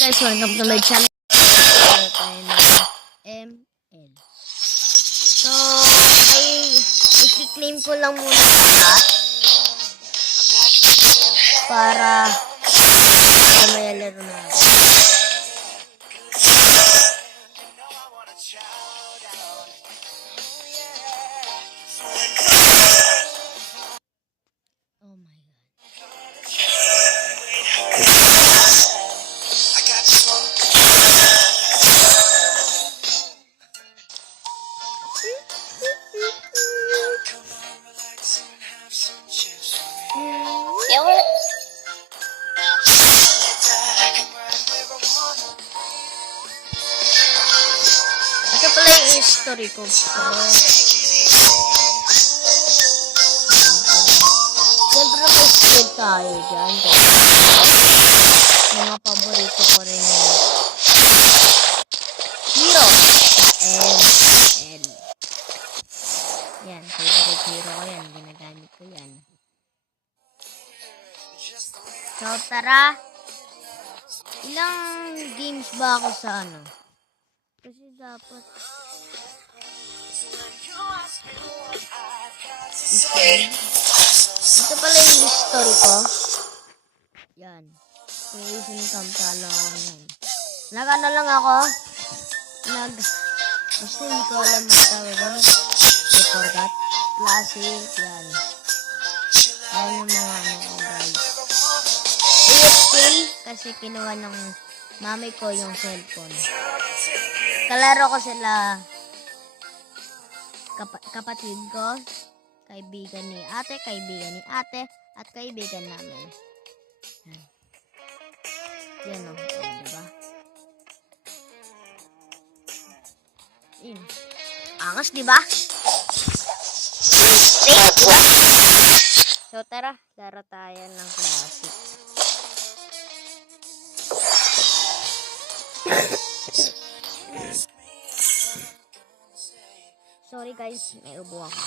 Guys, welcome to my channel. Tayo na ML. So, i-claim ko lang muna lahat para may laro na. Oh my god. Ito pala yung history ko. Siyempre may skill tayo dyan. Mga paborito ko rin yun. Hero. ML. Yan, favorite hero ko yan. Ginagamit ko yan. So, tara. Ilang games ba ako sa ano? Kasi dapat ito pala yung history ko. Yan. Creation camp talo ako yan. Nag-ano lang ako. Kasi hindi ko alam ang tawag yan. I forgot. Classic. Yan. Ayan yung mga ano ko guys. AFK kasi kinuha ng mami ko yung cellphone. Kalaro ko sila kapatid ko, kaibigan ni ate, at kaibigan namin. Yan o, diba? Yan. Angas, diba? So, tara, laro tayo ng classic. Sorry guys, may ubo ako.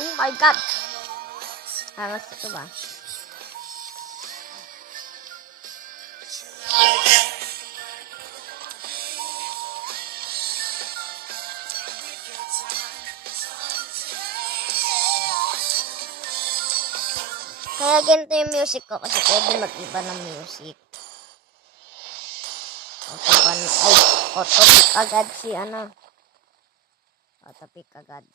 Oh my god! Hangas ito ba? Kaya ganito yung music ko kasi pwede mag-iba ng music. Auto-pick agad si ano. Auto-pick agad.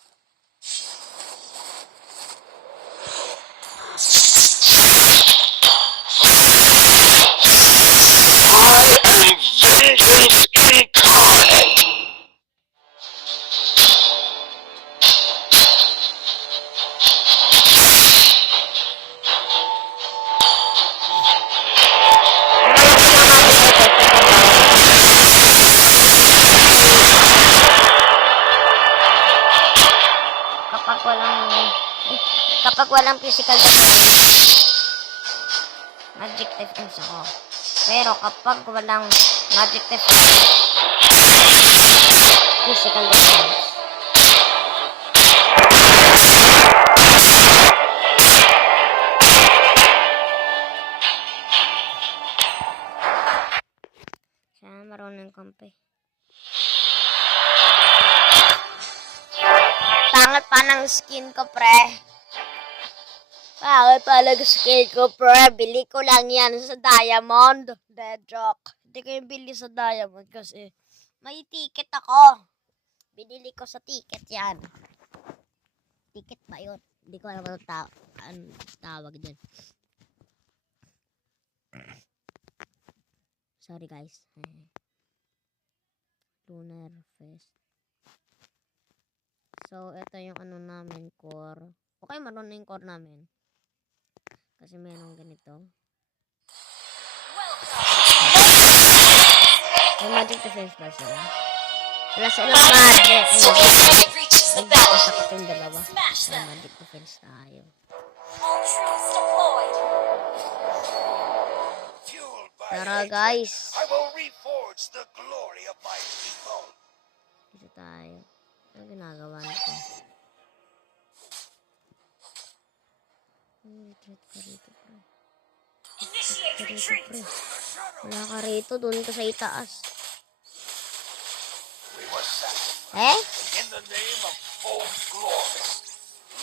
Kapag walang physical defense, magic defense ako. Pero kapag walang magic defense, physical defense. Sana marunong kampi. Pangat pa ng skin ko, pre. Pangat pa ng skin ko, pre. Bili ko lang yan sa Diamond. Dead joke. Hindi ko yung bili sa Diamond kasi may ticket ako. Binili ko sa ticket yan. Ticket ba yun? Hindi ko alam ang tawag dyan. Sorry guys. Lunar Fest. So, ito yung ano namin, core. Okay, maroon na yung core namin. Kasi meron ganito. May magic defense ba siya? Wala silang magic. Ay, sakit yung dalawa. May magic defense tayo. Tara guys. Dito tayo. Ano ginagawa nito? Retreat ka rito, pre. Retreat ka rito, pre. Wala ka rito, doon ka sa itaas. Eh?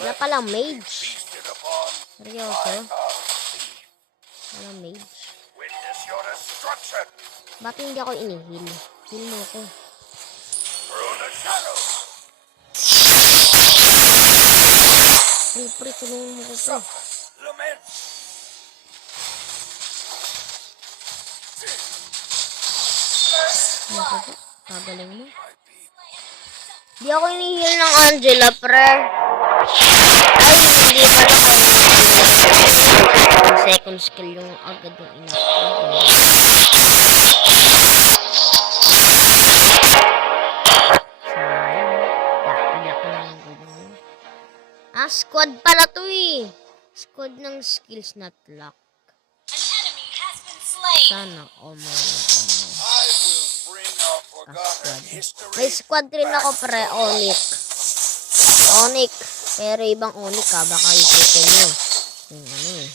Wala palang mage. Seryoso? Walang mage. Ba't hindi ako inihil? Heal mo ako. Pre, tulungan mo ko, pre. Ano ko po? Kagaling mo. Di ako inihil ng Angela, pre. Ay, hindi pala ko inihil. Second skill yung agad yung inakot. Ah, squad pala to eh. Squad ng skills not luck. Sana, oh my God. May squad rin ako, pre, Onyx. Onyx. Pero ibang Onyx ka, baka isipin nyo. Yung ano eh.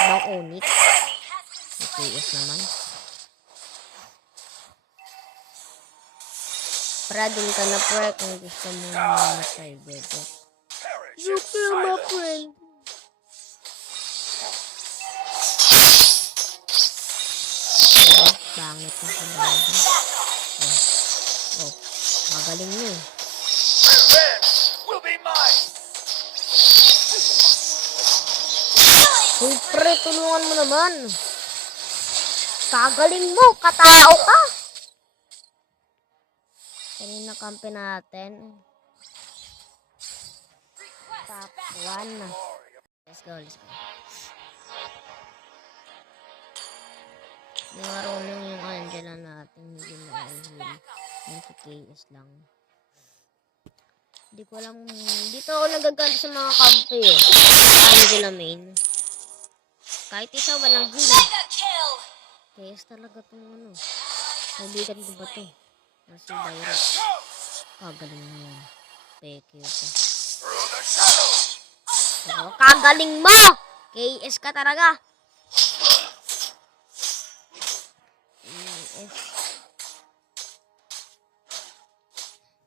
Ibang Onyx. PS naman. Pre, dun ka na, pre, kung gusto mo mamatay, bebe. You kill my friend. Diba? Bangit na kumbaga. Oh, magaling mo eh. Uy, pre, tulungan mo naman. Kagaling mo, katao ka. Kanina kampi natin. Top 1. Let's go, let's go. Yung marunong yung Angela natin, hindi na heal. Yung KS lang. Hindi ko alam, dito ako nagaganto sa mga kampi eh. Angela main. Kahit isa walang heal. KS talaga itong ano. Kaibigan ko ba ito? Nasi direct. Kagaling mo yan. Peke ito. Pero kagaling mo! KS ka talaga.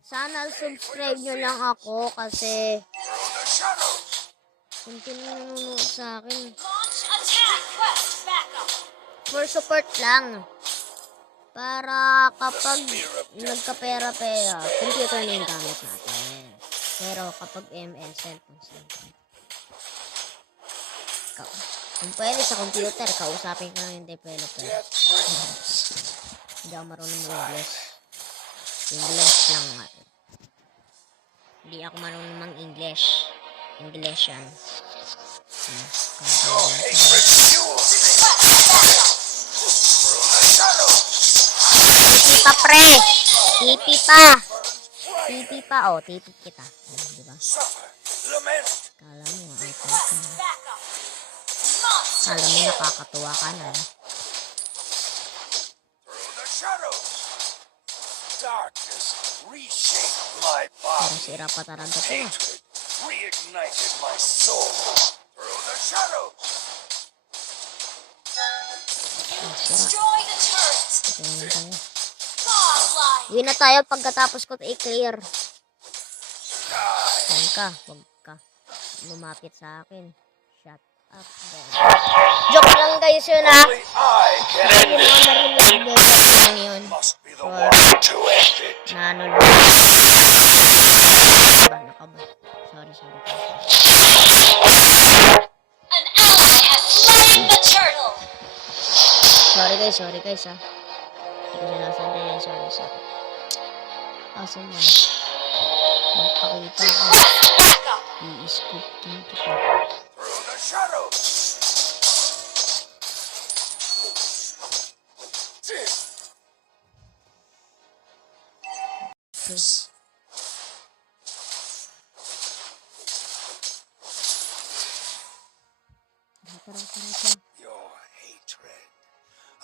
Sana subscribe nyo lang ako kasi kunti na nanonood sa akin. For support lang. Para kapag nagkapera-pera, computer na yung gamit natin. Pero kapag ML, cellphone. Kung pwede sa computer, kausapin ko lang yung developer. Hindi ako marunong mag-English. English lang nga. Hindi ako marunong mang-English. English yan. Tipi pa, pre! Tipi pa! Tipi pa, oh. Tipi kita. Diba? Kala mo, ay kala mo nakakatuwa ka na. Pero sira pa talaga ito. Uwi na tayo pagkatapos ko i-clear. Saan ka? Huwag ka lumapit sa akin. Shut up. Joke lang guys yun ha. Hindi mo marinig lang yun. Nanol. Nakaba. Sorry. An ally has slain the turtle. Sorry guys ha. Hindi ko sinasadya yan. Sorry. Asan yan? Magpakita ka. I-scoop dito ko. Your hatred.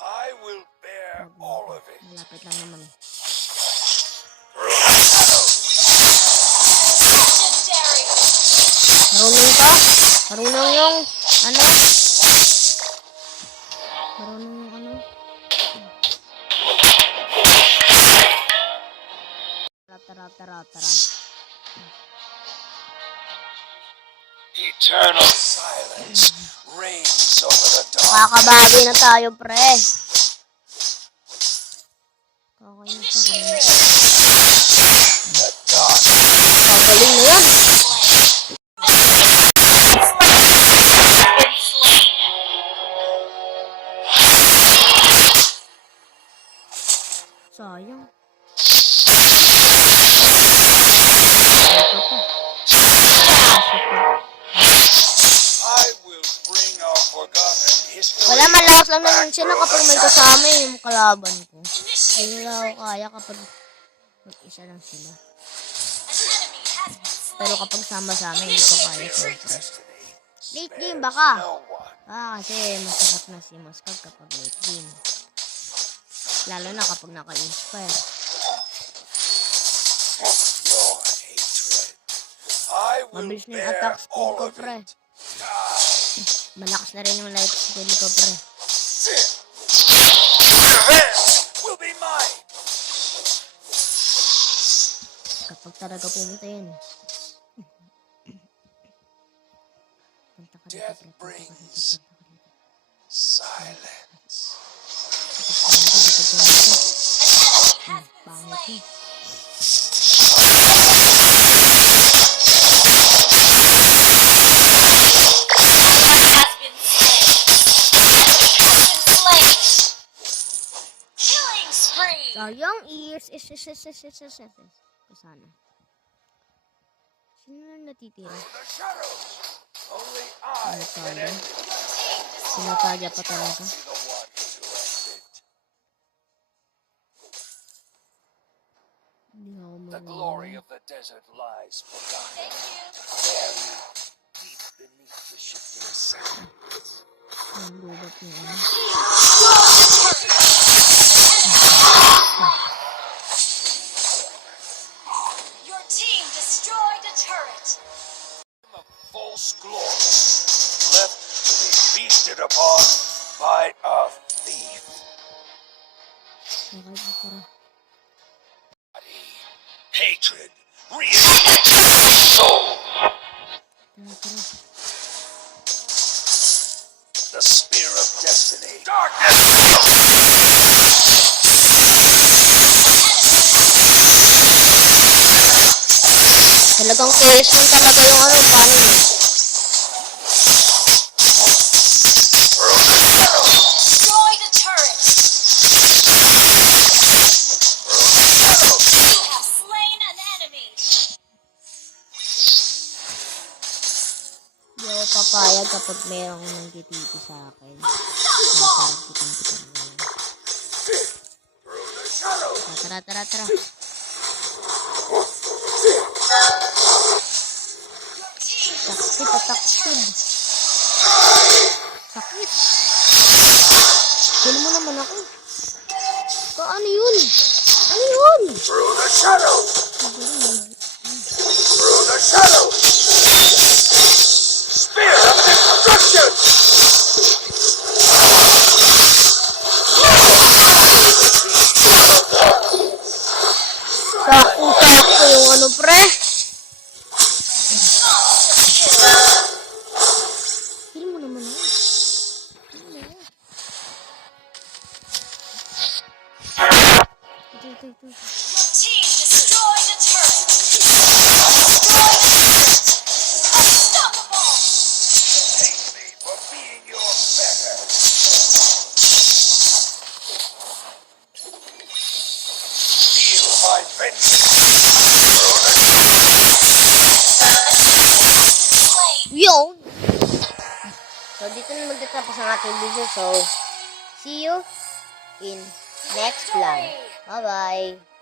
I will bear all of it. Malapit lang naman. Legendary. Marunong ka? Marunong yung, ano? Marunong yung, ano? Tara. Eternal silence reigns over the dark. Kakabawi na tayo, pre. Initiate The dark Kagaling na yan. slain. Sayang. I will bring our forgotten history. Wala, malakas lang naman sila kapag may kasama yung kalaban ko. Hindi nila ako kaya kapag mag-isa lang sila. An enemy has been slain. Pero kapag sama-sama, hindi ko kaya Great siyempre. destiny. Late game baka. No one. Kasi masakit na si Muscog kapag late game. Lalo na kapag naka-inspire. Your hatred. I will Mabilis na yung bear attack speed all ko, of pre. it. Malakas na rin yung light speed ko, pre. Revenge will be mine. Kapag talaga pumunta yun. Punta ka dito, Death pre. brings silence. Pangit eh. Has been slain. Enemy has been slain. Killing spree. Sayang ears. Kasana. Sino na natitira? The shadows. Only I can Natalya. end Sinatalya pa talaga. the one to end it. Hindi ako The marunong. glory of the desert lies forgotten. Thank you. Buried deep beneath the shifting sand. Ang lubat niya. Ano? Your team destroyed a turret. Of false glory, left to be feasted upon by a thief. Okay, tara. Hatred reignites my soul. Tara. The spear of destiny. Darkness. Talagang case mo talaga yung ano, paano yun? Destroyed a turret. You have slain an enemy. Hindi ako papayag kapag mayroong nangtitipi sa akin. Kaya parang kitang-kitang na yun. Tara. Taksid. Sakit. Sino mo naman ako? Ano yun? Through the shadows. Through the shadows. Spear of destruction. Sakto yung ano, pre. Sino mo naman ako? Ito. Your team destroyed a turret. Destroyed a turret. Unstoppable. Thank me for being your beggar. Feel my vengeance. Slain. Yun! So, dito na magtatapos ang ating video. So, see you in next vlog. Bye-bye!